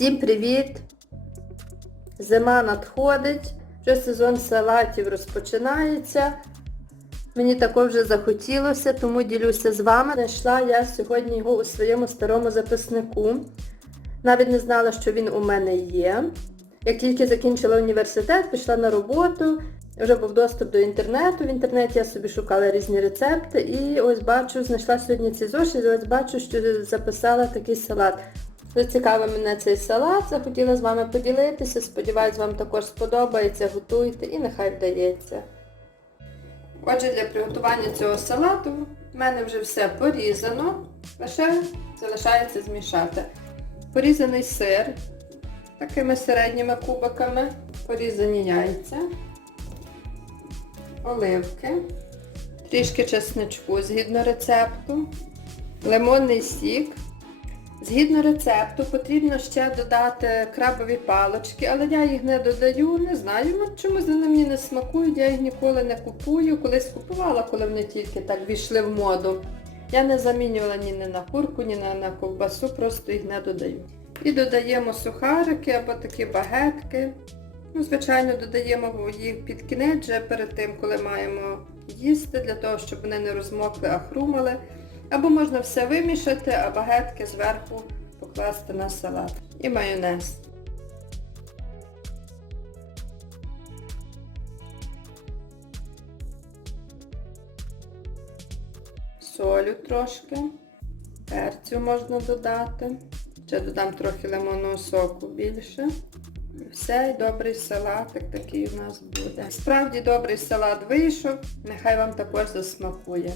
Всім привіт! Зима надходить, вже сезон салатів розпочинається. Мені також вже захотілося, тому ділюся з вами. Знайшла я сьогодні його у своєму старому записнику. Навіть не знала, що він у мене є. Як тільки закінчила університет, пішла на роботу, вже був доступ до інтернету. В інтернеті я собі шукала різні рецепти і ось бачу, знайшла сьогодні ці зошити, ось бачу, що записала такий салат. Зацікавив мене цей салат, захотіла з вами поділитися. Сподіваюсь, вам також сподобається, готуйте і нехай вдається. Отже, для приготування цього салату в мене вже все порізано, лише залишається змішати. Порізаний сир такими середніми кубиками, порізані яйця, оливки, трішки чесничку згідно рецепту, лимонний сік. Згідно рецепту потрібно ще додати крабові палочки, але я їх не додаю, не знаю, ну, чомусь вони мені не смакують, я їх ніколи не купую. Колись купувала, коли вони тільки так війшли в моду. Я не замінювала ні на курку, ні на, на ковбасу, просто їх не додаю. І додаємо сухарики або такі багетки. Ну, звичайно, додаємо їх під кінець, вже перед тим, коли маємо їсти, для того, щоб вони не розмокли, а хрумали. Або можна все вимішати, а багетки зверху покласти на салат. І майонез. Солю трошки. Перцю можна додати. Ще додам трохи лимонного соку більше. Все, і добрий салатик такий у нас буде. Справді добрий салат вийшов. Нехай вам також засмакує.